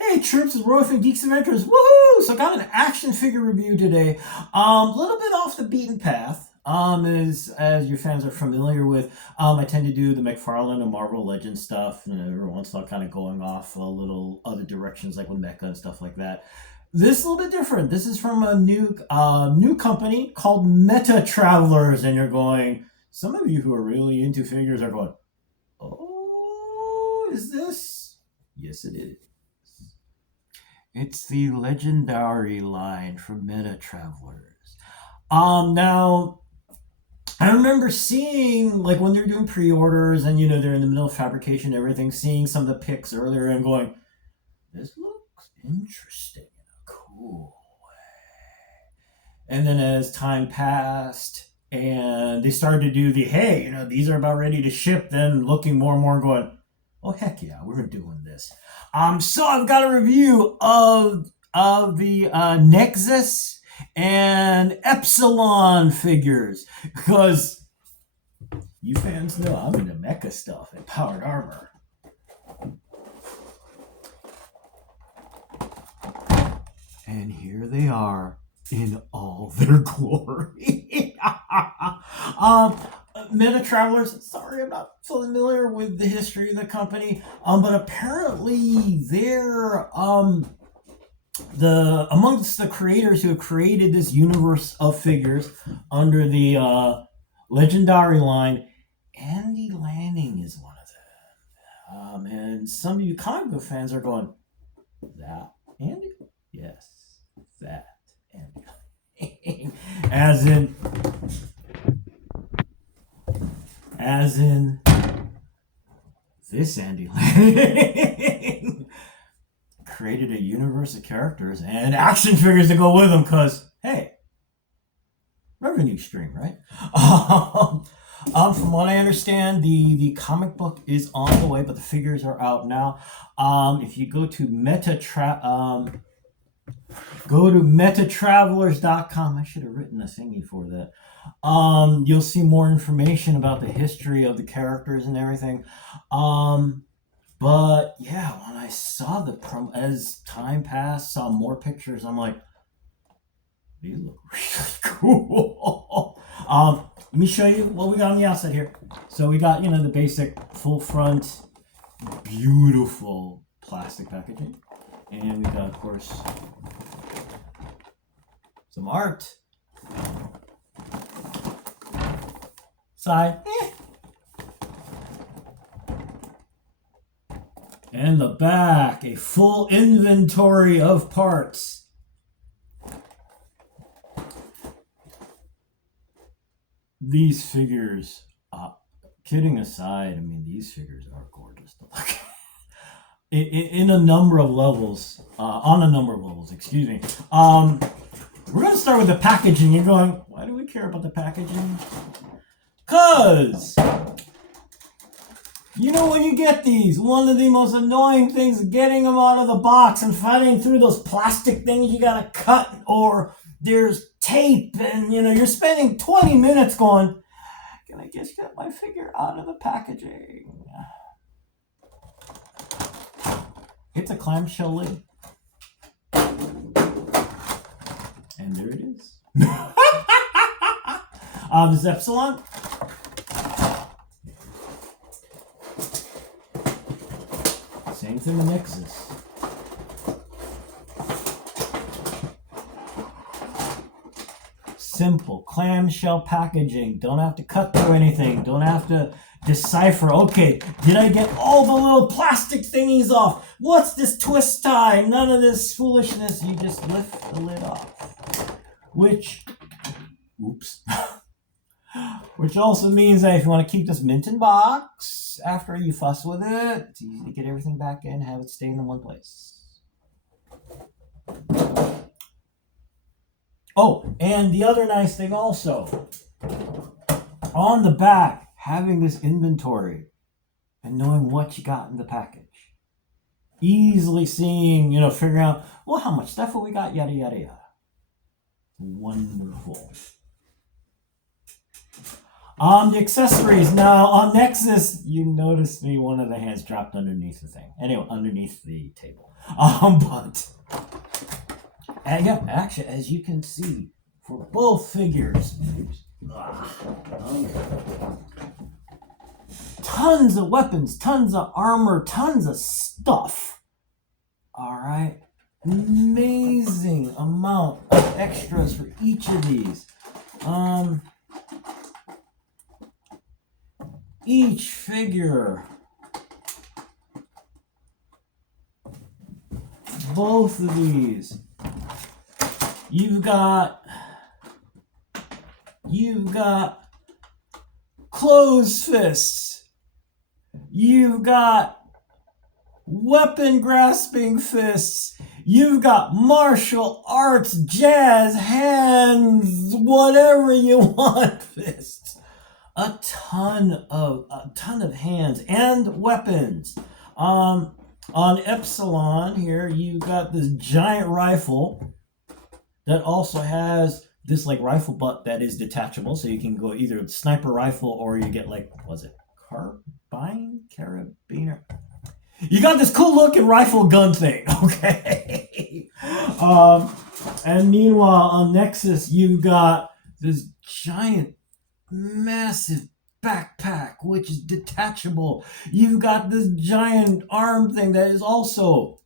Hey troops, it's Roy from Geeks Adventures. Woohoo! So I got an action figure review today. A little bit off the beaten path. As your fans are familiar with, I tend to do the McFarlane and Marvel Legends stuff, and every once in a while kind of going off a little other directions like with Mecha and stuff like that. This is a little bit different. This is from a new company called Meta Travelers, and you're going. Some of you who are really into figures are going, "Oh, is this?" Yes, it is. It's the legendari line from Meta Travelers. Now I remember seeing like when they're doing pre-orders and they're in the middle of fabrication and everything, seeing some of the pics earlier and going, this looks interesting in a cool way. And then as time passed and they started to do the hey, these are about ready to ship, then looking more and more and going, oh heck yeah, we're doing this. So I've got a review of the Nekzus and Epsylon figures because you fans know I'm into mecha stuff and powered armor. And here they are in all their glory. Meta Travelers, sorry, I'm not familiar with the history of the company, but apparently they're amongst the creators who have created this universe of figures under the legendari line. Andy Lanning is one of them, and some of you comic book fans are going, that Andy? Yes, that Andy. as in this Andy Lanning created a universe of characters and action figures to go with them because, hey, revenue stream, right? From what I understand, the comic book is on the way, but the figures are out now. If you go to metatravelers.com, I should have written a thingy for that. You'll see more information about the history of the characters and everything. But yeah, when I saw the promo, as time passed, saw more pictures, I'm like, these look really cool. Let me show you what we got on the outside here. So we got, the basic full front, beautiful plastic packaging. And we got, of course, some art. Side, And the back, a full inventory of parts. These figures, kidding aside, I mean, these figures are gorgeous to look at. In a number of levels, on a number of levels, excuse me. We're going to start with the packaging. You're going, why do we care about the packaging? Because, when you get these, one of the most annoying things is getting them out of the box and fighting through those plastic things you got to cut, or there's tape, and, you're spending 20 minutes going, can I just get my figure out of the packaging? It's a clamshell lid. And there it is. This is Epsylon. Same thing with nekzus. Simple clamshell packaging. Don't have to cut through anything. Don't have to decipher. Okay, did I get all the little plastic thingies off? What's this twist tie? None of this foolishness. You just lift the lid off. Which also means that if you want to keep this mint in box, after you fuss with it, it's easy to get everything back in, have it stay in one place. Oh, and the other nice thing also, on the back, having this inventory and knowing what you got in the package. Easily seeing, figuring out, well, how much stuff have we got, yada, yada, yada. Wonderful. The accessories. Now, on Nexus, you notice me, one of the hands dropped underneath the thing. Anyway, underneath the table. And yeah, actually, as you can see, for both figures, tons of weapons, tons of armor, tons of stuff. All right. Amazing amount of extras for each of these. Each figure, both of these, you've got closed fists, you've got weapon grasping fists, you've got martial arts, jazz hands, whatever you want fists. A ton of hands and weapons. On Epsylon here, you got this giant rifle that also has this like rifle butt that is detachable, so you can go either sniper rifle or you get like, was it carabiner? You got this cool looking rifle gun thing, okay? And meanwhile on Nexus, you got this giant massive backpack which is detachable. You've got this giant arm thing that is also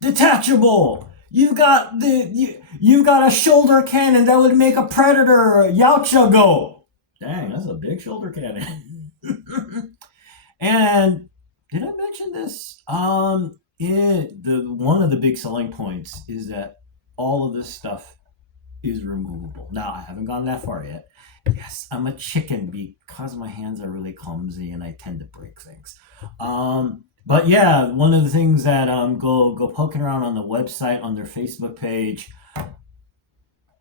detachable. You've got a shoulder cannon that would make a predator Yautja go. Dang, that's a big shoulder cannon. And did I mention this? One of the big selling points is that all of this stuff is removable. Now, I haven't gone that far yet. Yes, I'm a chicken because my hands are really clumsy and I tend to break things. But yeah, one of the things that go poking around on the website, on their Facebook page,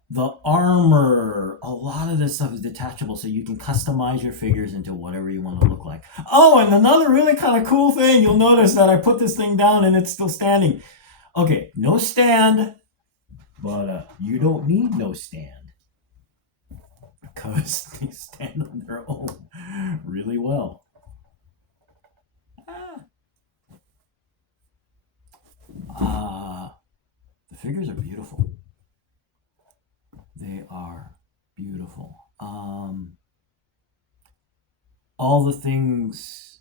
the armor, a lot of this stuff is detachable, so you can customize your figures into whatever you want to look like. Oh, and another really kind of cool thing, you'll notice that I put this thing down and it's still standing. Okay, no stand. But you don't need no stand because they stand on their own really well. The figures are beautiful. They are beautiful. All the things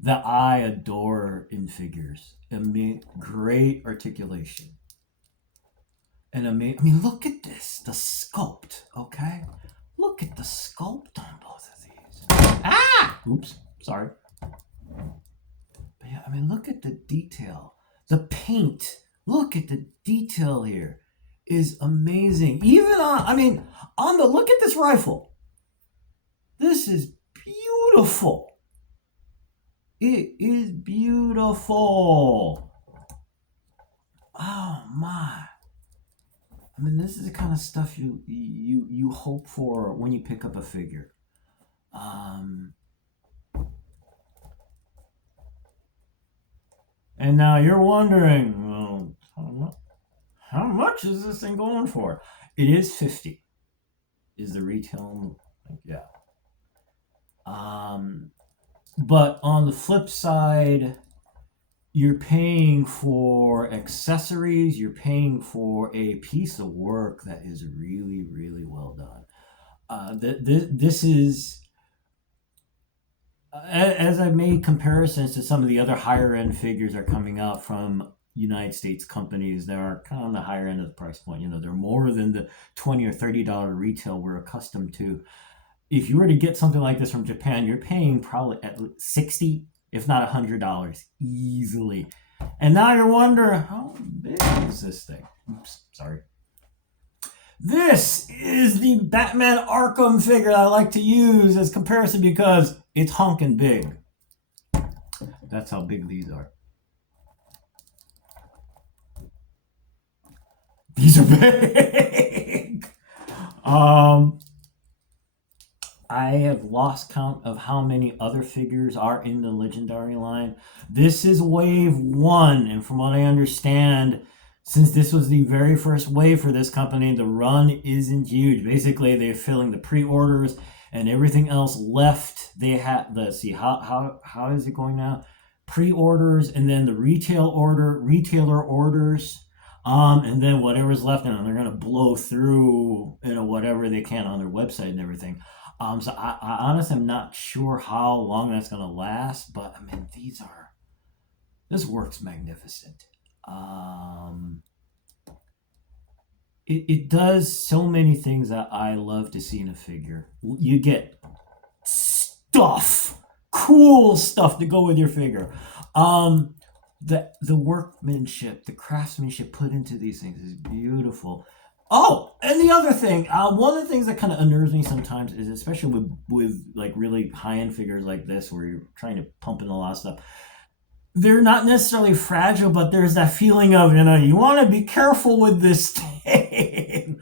that I adore in figures. Great articulation. And I mean, look at this, the sculpt, okay? Look at the sculpt on both of these. Oops, sorry. But yeah, I mean, look at the detail. The paint, look at the detail here is amazing. Even look at this rifle. This is beautiful. It is beautiful. Oh my. I mean, this is the kind of stuff you hope for when you pick up a figure. And now you're wondering, well, how much is this thing going for? It is $50. Is the retail? Yeah. But on the flip side, you're paying for accessories, you're paying for a piece of work that is really, really well done. This is, as I've made comparisons to some of the other higher end figures that are coming out from United States companies that are kind of on the higher end of the price point. They're more than the $20 or $30 retail we're accustomed to. If you were to get something like this from Japan, you're paying probably at least $60, if not $100 easily. And now you're wondering, how big is this thing? Oops, sorry. This is the Batman Arkham figure I like to use as comparison because it's honking big. That's how big these are. These are big. I have lost count of how many other figures are in the Legendary line. This is wave 1, and from what I understand, since this was the very first wave for this company, the run isn't huge. Basically, they're filling the pre-orders and everything else left. They had, let's see, how is it going now? Pre-orders and then the retailer orders, and then whatever's left, and they're gonna blow through, whatever they can on their website and everything. So I honestly am not sure how long that's gonna last, but I mean, this work's magnificent. It does so many things that I love to see in a figure. You get stuff, cool stuff to go with your figure. The workmanship, the craftsmanship put into these things is beautiful. Oh, and the other thing, one of the things that kind of unnerves me sometimes is, especially with like really high end figures like this, where you're trying to pump in a lot of stuff. They're not necessarily fragile, but there's that feeling of, you want to be careful with this thing.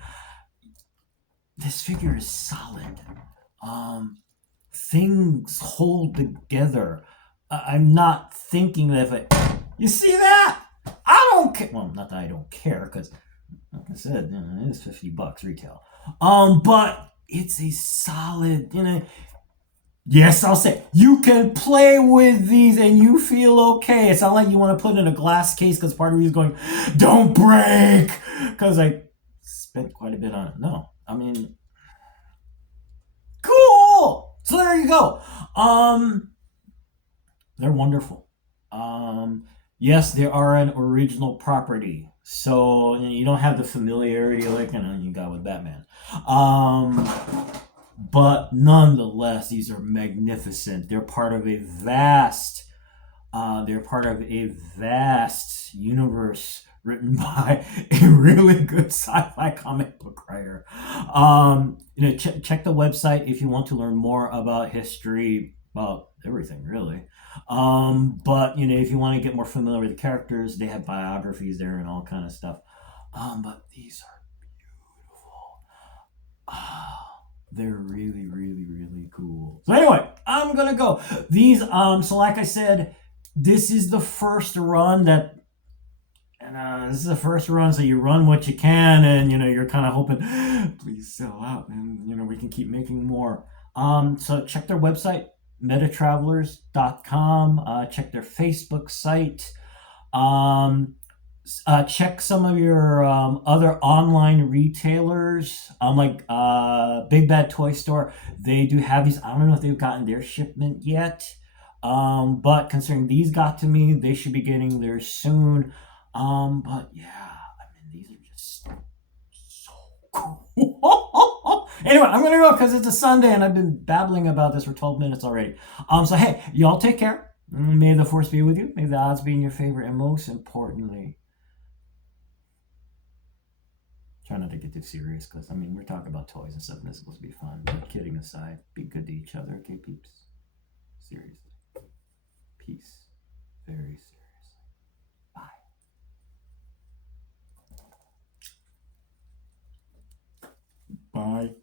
This figure is solid. Things hold together. I'm not thinking that you see that? I don't care. Well, not that I don't care, because like I said, it is $50 retail. But it's a solid, yes, I'll say, you can play with these and you feel okay. It's not like you want to put in a glass case because part of you is going, don't break, because I spent quite a bit on it. No, I mean, cool. So there you go. They're wonderful. Yes, they are an original property, so you don't have the familiarity like you got with Batman. But nonetheless, these are magnificent. They're part of a vast universe written by a really good sci-fi comic book writer. Check the website if you want to learn more about history, about everything really. But if you want to get more familiar with the characters, they have biographies there and all kind of stuff. But these are beautiful. They're really, really, really cool. So anyway, I'm gonna go. These, so like I said, this is the first run so you run what you can, and you're kind of hoping, please sell out, and we can keep making more. So check their website, metatravelers.com. Check their Facebook site. Check some of your other online retailers, like Big Bad Toy Store. They do have these. I don't know if they've gotten their shipment yet, but considering these got to me, they should be getting theirs soon. But yeah, I mean, these are just so cool. Anyway, I'm gonna go because it's a Sunday and I've been babbling about this for 12 minutes already. So hey, y'all take care. May the force be with you. May the odds be in your favor, and most importantly, try not to get too serious, because we're talking about toys and stuff, and this is supposed to be fun. But kidding aside, be good to each other, okay, peeps? Seriously. Peace. Very seriously. Bye. Bye.